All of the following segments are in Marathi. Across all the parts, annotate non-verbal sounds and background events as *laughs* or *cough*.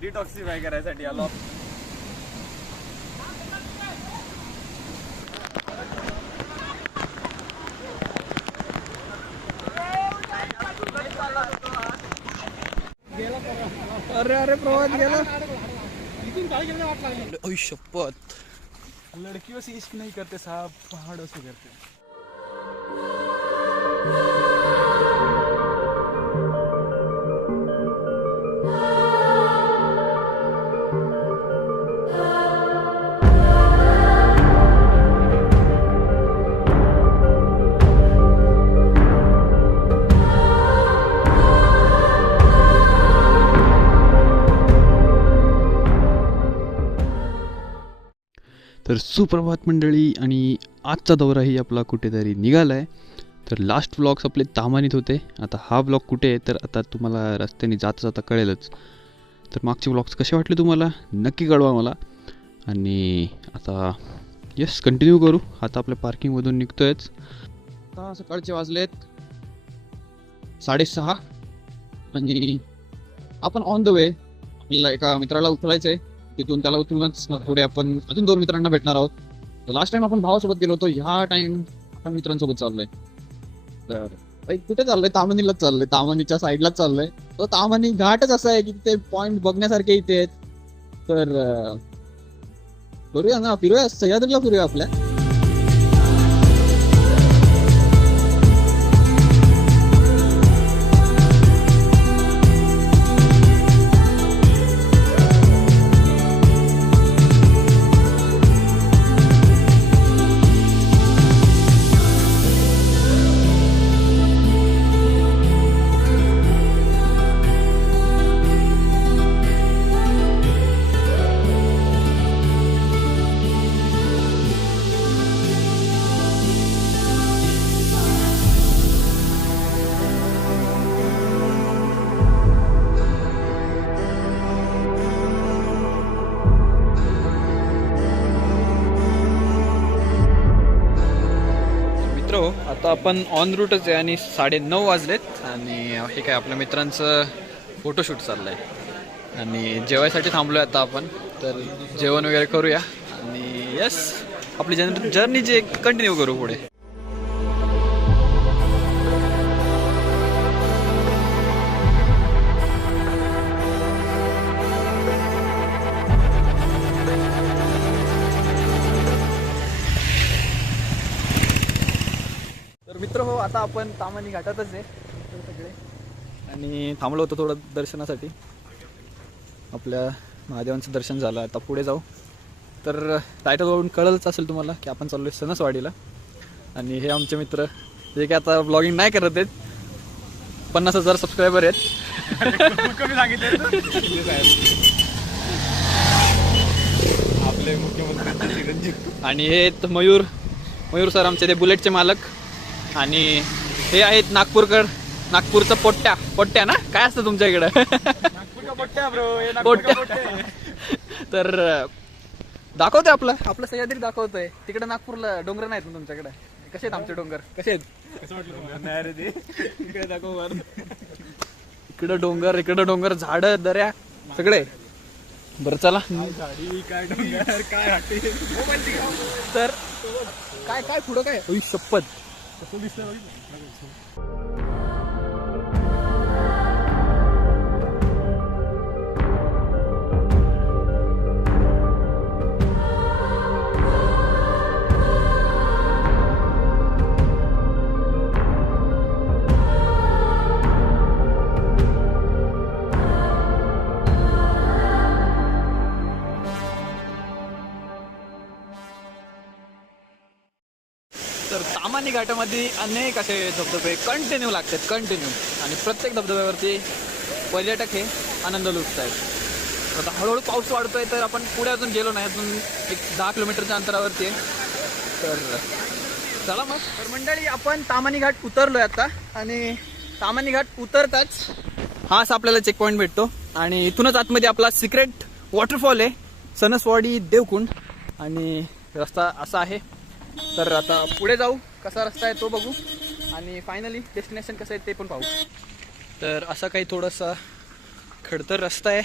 डिटॉक्सिफाय करायसाठी आलो. अरे अरे प्रवास गेला. ओय शपथ. लडकियों से इश्क नहीं करते साहब पहाड़ों से करते. तर सुप्रभात मंडळी आणि आजचा दौराही आपला कुठेतरी निघाला आहे तर लास्ट व्लॉग्स आपले तामानीत होते. आता हा ब्लॉग कुठे आहे? तर आता तुम्हाला रस्त्याने जाता जाता कळेलच. तर मागचे ब्लॉग्स कसे वाटले तुम्हाला? नक्की कळवा मला. आणि आता येस कंटिन्यू करू. आता आपल्या पार्किंगमधून निघतोयच. आता सकाळचे वाजलेत. साडेसहा. म्हणजे आपण ऑन द वे आपल्याला एका मित्राला उचलायचं आहे तिथून त्याला उतरूनच पुढे आपण अजून दोन मित्रांना भेटणार आहोत. लास्ट टाइम आपण भावासोबत गेलो होतो ह्या टाइम आपण मित्रांसोबत चाललोय. तर कुठे चाललंय? तामणीलाच चाललंय. तामणीच्या साईडलाच चाललंय. तो तामानी घाटच असा आहे की ते पॉइंट बघण्यासारखे इथे आहेत. तर करूया ना फिरूया सह्याद्रीला फिरूया आपल्या. आता आपण ऑन रूटच आहे आणि साडे नऊ वाजलेत आणि हे काय आपल्या मित्रांचं फोटोशूट चाललं आहे आणि जेवायसाठी थांबलो आहे आता आपण तर जेवण वगैरे करूया. आणि यस आपली जन जर्नी जे कंटिन्यू करू पुढे. आता आपण तामानी घाटातच आहे. सगळे. आणि थांबलो होतो थोडं दर्शनासाठी. आपल्या महादेवांचं दर्शन झालं. आता पुढे जाऊ. तर टायटलवरून कळलंच असेल तुम्हाला की आपण चाललोय सणसवाडीला. आणि हे आमचे मित्र जे की आता ब्लॉगिंग नाही करत आहेत पन्नास हजार सबस्क्रायबर आहेत. कमी सांगितले आपले मुख्यमंत्री आणि हे मयूर. मयूर सर आमचे ते बुलेटचे मालक. आणि हे आहेत नागपूरकर नागपूरचं पोट्ट्या पोट्ट्या ना? काय असतं तुमच्या इकडं? पट्ट्या हे तर दाखवतोय आपलं. आपलं सह्याद्री दाखवतोय. तिकडे नागपूरला डोंगर नाहीत ना तुमच्याकडे? कसे आहेत आमचे डोंगर? कसे आहेत? कसं वाटलं तुम्हाला नाही रे ते इकडे दाखव इकडं डोंगर इकडं डोंगर झाडं दऱ्या सगळे. बरं चला. झाडी काय डोंगर काय हाटी? तर काय काय पुढं काय? ओय शपथ कसं दिसतं बघितलं घाटामध्ये अनेक असे धबधबे कंटिन्यू लागतात कंटिन्यू आणि प्रत्येक धबधब्यावरती पर्यटक हे आनंद लुटत आहेत. आता हळूहळू पाऊस वाढतोय तर आपण पुढे अजून गेलो नाही अजून एक दहा किलोमीटरच्या अंतरावरती आहे. तर चला मग. तर मंडळी आपण तामानी घाट उतरलोय आता आणि तामानी घाट उतरताच हाच आपल्याला चेक पॉईंट भेटतो. आणि इथूनच आतमध्ये आपला सिक्रेट वॉटरफॉल आहे सनसवाडी देवकुंड. आणि रस्ता असा आहे. तर आता पुढे जाऊ. कसा रस्ता आहे तो बघू. आणि फायनली डेस्टिनेशन कसं आहे ते पण पाहू. तर असा काही थोडासा खडतर रस्ता आहे.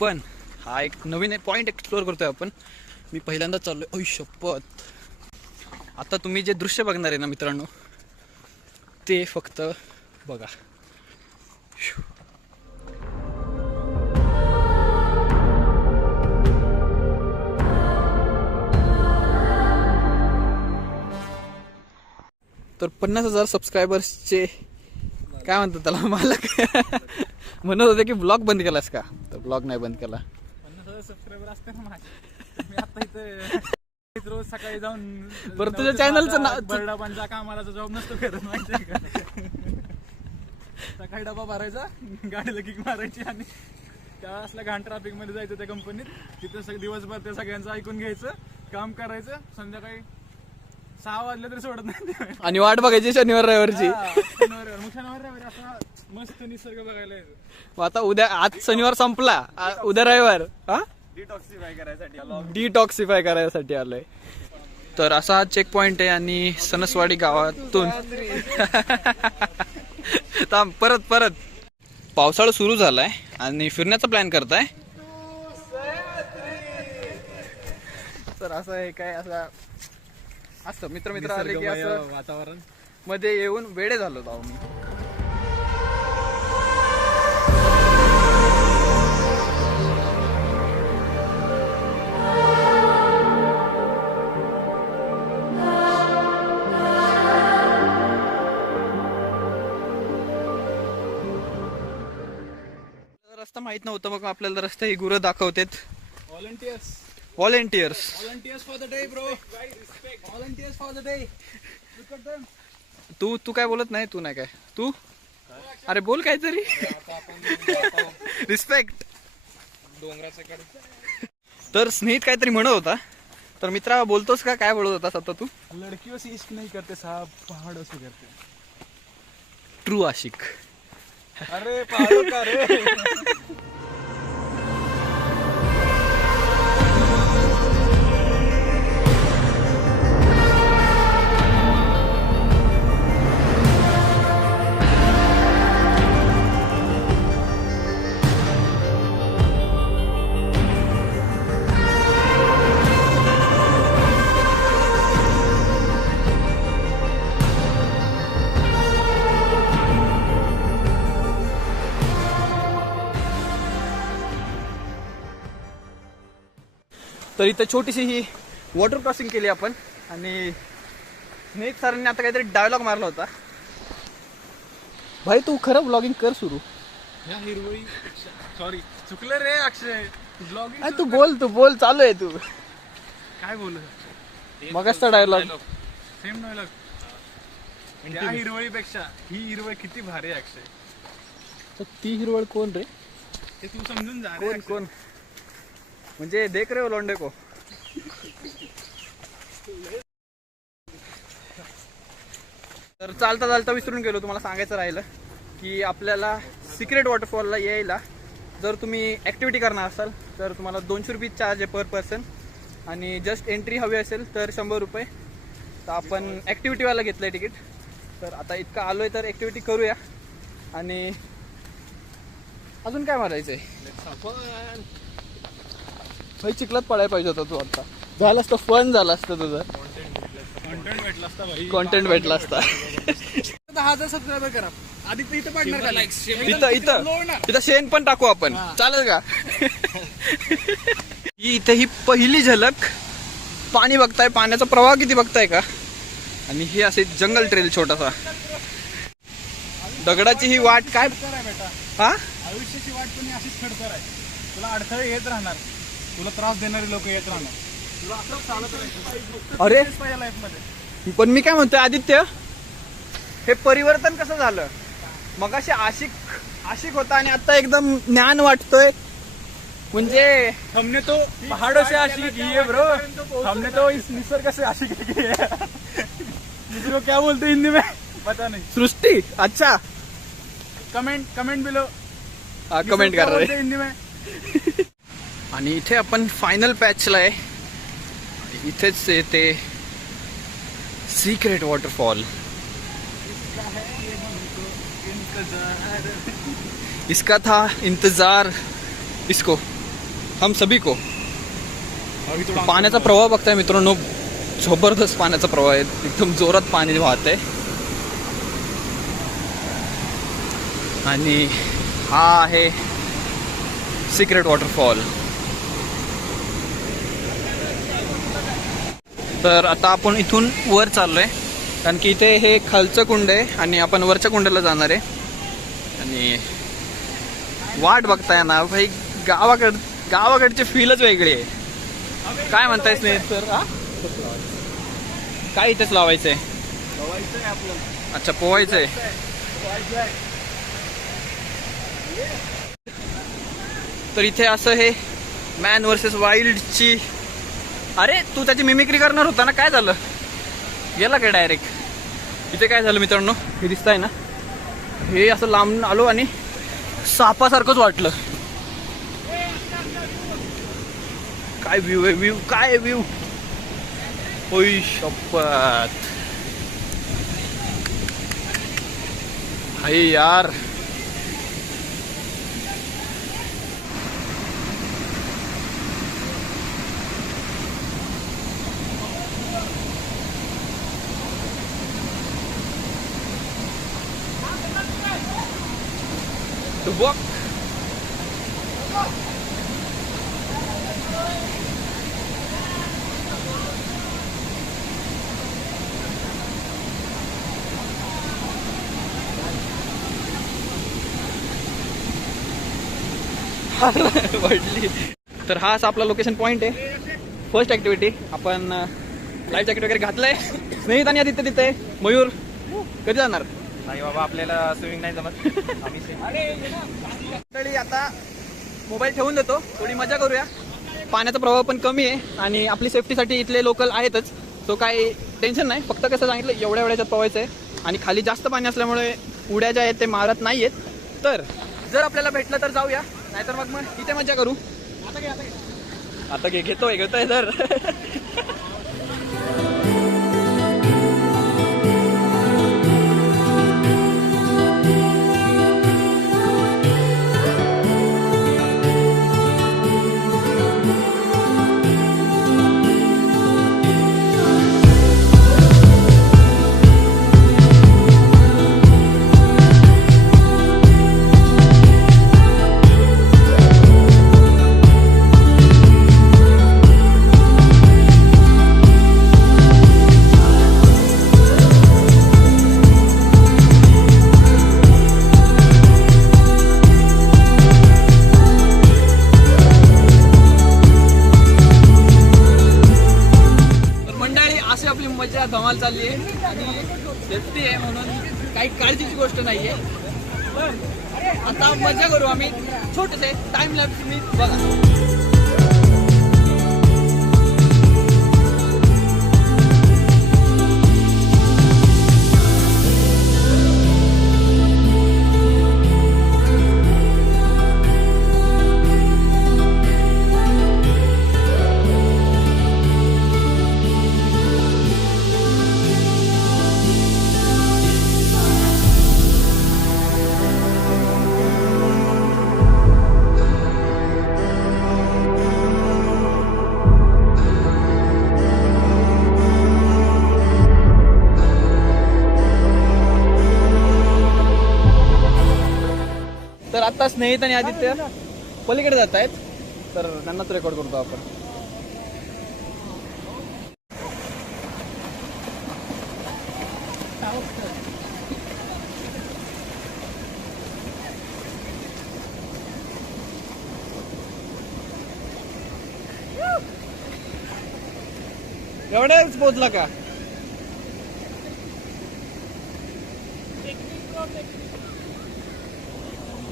पण हा एक नवीन पॉईंट एक्सप्लोअर करतोय आपण. मी पहिल्यांदा चाललोय. ओय शपथ. आता तुम्ही जे दृश्य बघणार आहे ना मित्रांनो ते फक्त बघा. तर पन्नास हजार सबस्क्रायबर्सचे काय म्हणतात त्याला मालक? म्हणत होते की ब्लॉग बंद केलास का? तर ब्लॉग नाही बंद केला. पन्नास हजार सबस्क्रायबर असते ना रोज सकाळी जाऊन बरं, तुझ्या channel चं नाव- बर्डापांचा कामाला जॉब नसतो करत माहितीये का? सकाळी डबा भरायचा गाडीला किक मारायची आणि त्या असल्या घाण ट्रॅफिकमध्ये जायचं त्या कंपनीत तिथं दिवसभर त्या सगळ्यांचं ऐकून घ्यायचं काम करायचं संध्याकाळी सहा वाजले तरी सोडत नाही. आणि वाट बघायची शनिवार रविवारची. हा, शनिवारी मग शनिवारी रविवारी असा मस्त निसर्ग बघायला मग आता उद्या आज शनिवार संपला. आ- उद्या रविवार. हा? डिटॉक्सिफाय करायसाठी डिटॉक्सिफाय करायसाठी आलोय. तर असा हा चेक पॉइंट आहे आणि सणसवाडी गावातून *laughs* थांब परत परत. पावसाळा सुरू झालाय आणि फिरण्याचा प्लॅन करताय. तर असं आहे काय असं असं मित्र मित्र आले की असं वातावरण. मध्ये येऊन वेडे झालो आहो मी रस्ता माहीत नव्हता मग आपल्याला रस्ता ही गुरं दाखवतेत. Volunteers volunteers volunteers for the day bro volunteers for the day look at them तू तू काय बोलत नाही? तू नाही काय? तू? अरे बोल काहीतरी. रिस्पेक्ट तर स्नेहित काहीतरी म्हणत होता. तर मित्रा बोलतोस का? काय बोलत होतास आता तू? लड़कियों से इश्क नहीं करते साहब. पहाड़ों से करते. ट्रू आशिक. अरे पहाड़ों का रे? तर इथं छोटीशी ही वॉटर क्रॉसिंग केली आपण. आणि स्नेहित सरांनी आता काहीतरी डायलॉग मारला होता. भाई तू खरं ब्लॉगिंग कर सुरू. सॉरी चुकलं रे अक्षय. ब्लॉगिंग तू बोल तू बोल चालू आहे तू. काय बोलू? मगाचा डायलॉग सेम डायलॉग त्या हिरवळीपेक्षा ही हिरवळ किती भारी अक्षय. ती हिरवळ कोण रे? ते तू समजून जा रे कोण. कोण? म्हणजे देख रे हो लोंडे को। तर चालता चालता विसरून गेलो तुम्हाला सांगायचं राहिलं की आपल्याला सिक्रेट वॉटरफॉलला यायला जर तुम्ही ॲक्टिव्हिटी करणार असाल तर तुम्हाला दोनशे रुपये चार्ज आहे पर पर्सन आणि जस्ट एंट्री हवी असेल तर शंभर रुपये. तर आपण ॲक्टिव्हिटीवाला घेतलं आहे तिकीट तर आता इतकं आलो आहे तर ॲक्टिव्हिटी करूया. आणि अजून काय मारायचं आहे भाई चिखलात पडायला पाहिजे होता तू आता. झालं असतं फन झालं असतं तुझं. कंटेंट भेटला असता. भाई कॉन्टेंट भेटला असता दहा हजार सबस्क्राईबर करा. आधी ते इथं पडणार. इथं इथं. इथं शेण पण टाकू आपण. चालेल का? ही इथे ही पहिली झलक. पाणी बघताय पाण्याचा प्रवाह किती बघताय का? आणि ही असे जंगल ट्रेल छोटासा. दगडाची ही वाट काय खडतर आहे बेटा. हा? आयुष्याची वाट पण अशीच खडतर आहे. तुला अडथळे येत राहणार. तुला त्रास देणारे लोक येत राहणार. असं अरे! पण मी काय म्हणतोय आदित्य हे परिवर्तन कसं झालं? मग असे आशिक आशिक होता आणि आता एकदम ज्ञान वाटतोय. म्हणजे हमने तो पहाड़ों से आशिकी है ब्रो हमने तो इस निसर्ग से आशिकी की. है क्या बोलते हिंदी में? पता नहीं. सृष्टी? अच्छा. कमेंट कमेंट बिलो कमेंट कर रहे हिंदी में? आणि इथे आपण फायनल पॅचला आहे. इथेच येते सिक्रेट वॉटरफॉल इसका था इंतजार. इसको. हम सभी को. पाण्याचा प्रवाह बघताय मित्रांनो. जबरदस्त पाण्याचा प्रवाह आहे. एकदम जोरात पाणी वाहत आहे. आणि हा आहे सिक्रेट वॉटरफॉल तर आता आपण इथून वर चाललोय. कारण की इथे हे खालचं कुंड आहे आणि आपण वरच्या कुंडाला जाणार आहे. आणि वाट बघताय ना भाई गावाकड गावाकडची फीलच वेगळी आहे. काय म्हणतायस नाही सर काय इथेच लावायचंय? बघायचंय आपलं अच्छा पोवायचंय तर इथे असं हे मॅन वर्सेस वाईल्डची अरे तू त्याची मिमिक्री करणार होता ना काय झालं? गेला काय डायरेक्ट इथे काय झालं मित्रांनो? हे दिसतंय ना? हे असं लांबून आलो आणि सापासारखंच वाटलं. काय व्ह्यू आहे व्ह्यू काय व्ह्यू होई शपथ. हाय यार. The walk. वाढली तर हा असा आपला लोकेशन पॉइंट आहे. फर्स्ट ऍक्टिव्हिटी आपण लाईफ जॅकेट वगैरे घातलंय. स्नेहित आणि आदित्य तिथे. मयूर कधी जाणार? नाही बाबा आपल्याला स्विमिंग नाही जमत. आम्ही मंडळी आता मोबाईल ठेवून देतो. थोडी मजा करूया. पाण्याचा प्रवाह पण कमी आहे आणि आपली सेफ्टीसाठी इथले लोकल आहेतच. तो काही टेन्शन नाही. फक्त कसं सांगितलं एवढ्या एवढ्याच्यात पवायचं आहे. आणि खाली जास्त पाणी असल्यामुळे उड्या ज्या आहेत ते मारत नाही आहेत. तर जर आपल्याला भेटलं तर जाऊया. नाहीतर मग मग इथे मजा करू. आता घे घेतोय घेतोय तर तर *laughs* स्नेहित आणि आदित्य पलीकडे जात आहेत तर त्यांनाच रेकॉर्ड करतो आपण. एवढ्याच पोहोचला का?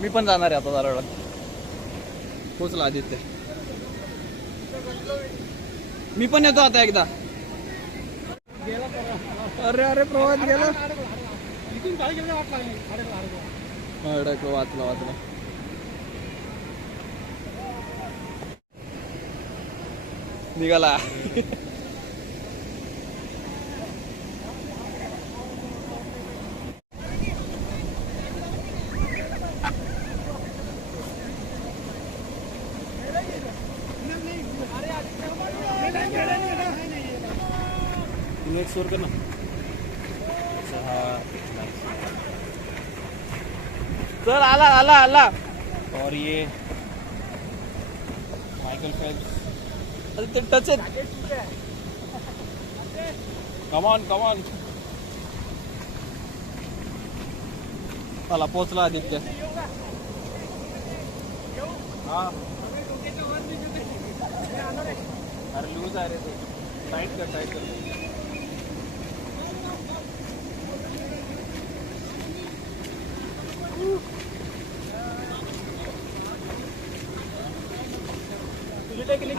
मी पण जाणार आहे आता दाराला पोचला आदित्य. मी पण येतो आता एकदा. अरे अरे प्रवास गेला. अडकलो वाचला वाचला निघाला नेक्स्ट वर कर ना अच्छा, हा चल आला आला. और ये मायकल फेल्प्स अरे ते टच कमॉन कमॉन चला पोचला आदित्य. हा. अरे लूज आहे रे टाईट कर टाईट कर तुझी टेक्निक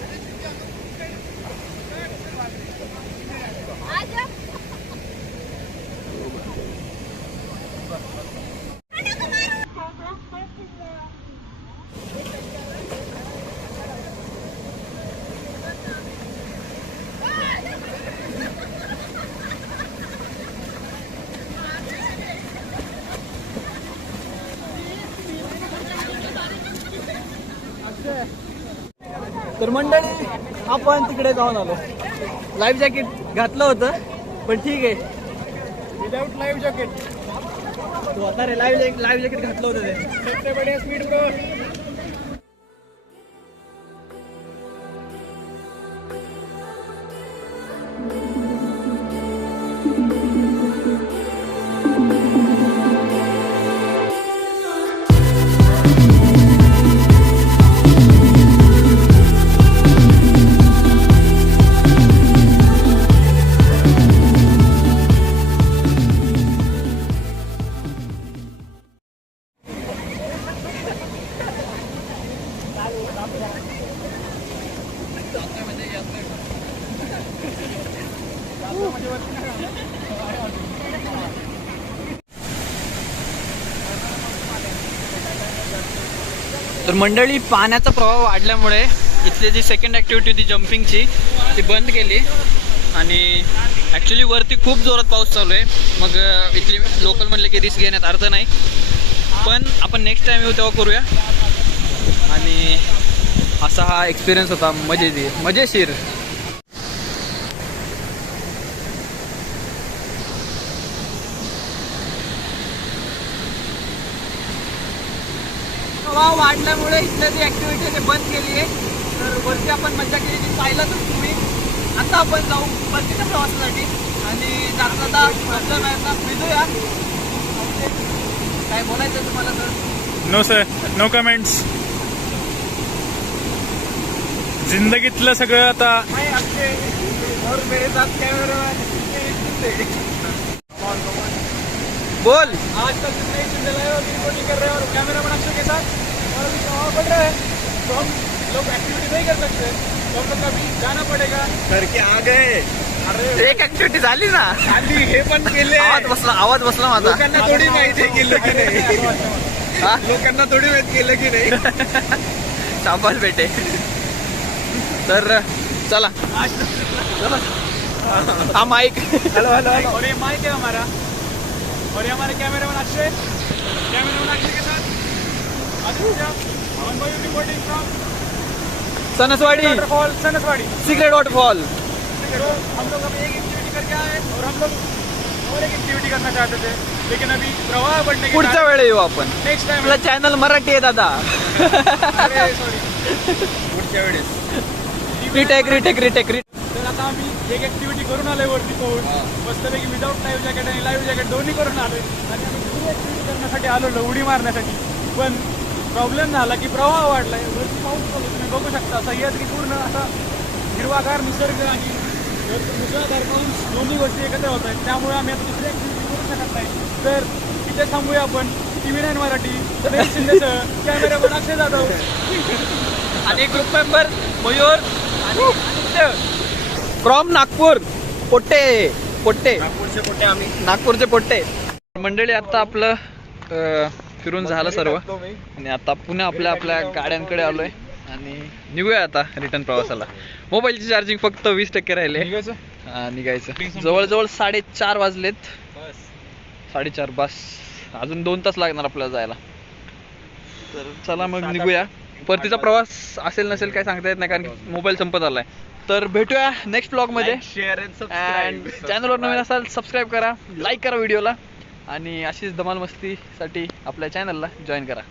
तर मंडळी आपण तिकडे जाऊन आलो. लाईफ जॅकेट घातलं होतं पण ठीक आहे. विदाउट लाईव्ह जॅकेट तू आता रे लाईव्ह लाईव्ह जॅकेट घातलं होतं ते. तर मंडळी पाण्याचा प्रवाह वाढल्यामुळे इथली जी सेकंड ॲक्टिव्हिटी होती जम्पिंगची ती बंद केली. आणि ॲक्च्युली वरती खूप जोरात पाऊस चालू आहे. मग इथली लोकल म्हणले की रिस्क घेण्यात अर्थ नाही. पण आपण नेक्स्ट टाइम येऊ तेव्हा करूया. आणि असा हा एक्सपिरियन्स होता मजेशीर मजेशीर. प्रवाह वाढल्यामुळे इथल्या जी ॲक्टिव्हिटी ते बंद केली आहे. तर वरती आपण मजा केली ती पाहिलातच तुम्ही. आता आपण जाऊ परतीच्या प्रवासासाठी आणि जाता जाता मॅचला भेटूया. काय बोलायचं आहे तुम्हाला तर नो सर नो कमेंट्स जिंदगीतलं सगळं आता मैं आपके और मेरे साथ कैमरा बोल. आज तक नई जिंदगी और रिपोर्टिंग कर रहे हैं और कैमरा मैन अक्षय के साथ और अभी प्रभाव पड़ रहा है तो हम लोग एक्टिविटी नहीं कर सकते तो हम लोग अभी जाना पड़ेगा करके आ गए अरे. एक ऍक्टिव्हिटी झाली ना. आधी हे पण केले आवाज बसला आवाज बसला माझा. लोकांना थोडी माहिती आहे केलं की नाही हा? लोकांना थोडी माहीत केलं की नाही शाबास बेटे. तर चला. चला. हा माईक हेलो हेलो और ये माइक है हमारा. और ये हमारे कैमरामैन अक्षय कैमरामैन अक्षय के साथ. आदित्य हम reporting from Sanaswadi. Waterfall Sanaswadi. Secret waterfall हम लोग अभी एक एक्टिविटी करके आए और हम लोग और एक एक्टिविटी करना चाहते थे. लेकिन अभी प्रवाह बढ़ने के पुढच्या वेळी येऊ आपण. नेक्स्ट टाइम आपला चॅनल मराठी आहे दादा. *laughs* सॉरी *laughs* पुढच्या वेळेस. रिटेक रिटेक रिटेक रिटेक तर आता आम्ही एक ऍक्टिव्हिटी करून आलोय वरती पोहून. मस्तपैकी विदाऊट लाईव्ह जॅकेट आणि लाईव्ह जॅकेट दोन्ही करून आलोय. आणि आम्ही दुसरी ऍक्टिव्हिटी करण्यासाठी आलो उडी मारण्यासाठी. पण प्रॉब्लेम झाला की प्रवाह वाढलाय. वरती पाऊस आहे. तुम्ही बघू शकता सह्याद्री पूर्ण असा हिरवागार निसर्ग आणि मुसळधार पाऊस दोन्ही गोष्टी एकत्र होत आहेत. त्यामुळे आम्ही आता दुसरी ऍक्टिव्हिटी करू शकत नाही. तर तिथे थांबूया आपण. टी व्ही नाईन मराठी शिंदेसह कॅमेरामॅन अक्षय जाधव. आणि group member Mayur. From Nagpur पोट्टे पोट्टे. नागपूरचे आम्ही. नागपूरचे पोट्टे. मंडळी आता आपलं फिरून झालं सर्व. आणि आता पुन्हा आपल्या आपल्या गाड्यांकडे आलोय. आणि निघूया आता रिटर्न प्रवासाला. मोबाईलची चार्जिंग फक्त वीस टक्के राहिले. निघायचं? जवळजवळ साडेचार वाजलेत. साडेचार बस. अजून दोन तास लागणार आपल्याला जायला. तर चला मग निघूया. परतीचा प्रवास असेल नसेल काय सांगता येत नाही कारण की मोबाईल संपत आलाय. तर भेटूया नेक्स्ट ब्लॉगमध्ये. शेअर अँड चॅनलवर नवीन असाल सबस्क्राईब करा लाईक करा व्हिडिओला आणि अशीच धमाल मस्तीसाठी आपल्या चॅनलला जॉईन करा.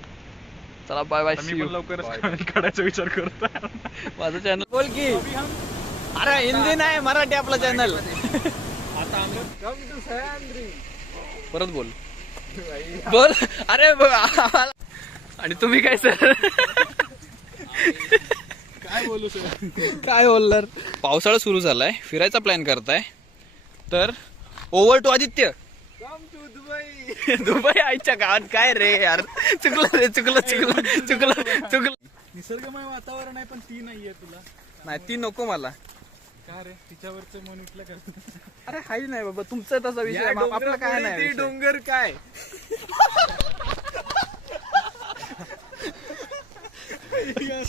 चला बाय बाय लवकरच काढायचा विचार करतो. माझं चॅनल बोल की. अरे हिंदी नाही मराठी आपला चॅनल परत बोल. बोल. अरे आणि तुम्ही काय सर? काय बोलू सर? काय बोलणार? पावसाळा सुरू झालाय फिरायचा प्लॅन करताय. तर over to Aditya. Dubai *laughs* Dubai आईच्या गावात काय रे यार? चुकलं रे चुकलं चुकलं चुकलं चुकलं. निसर्गमय वातावरण आहे पण ती नाहीये तुला. नाही ती नको मला. का रे? तिच्यावरचं मन उठलं का? अरे हाय नाही बाबा तुमचा तसा विषय. आपला काय नाही. डोंगर काय? *laughs* yeah.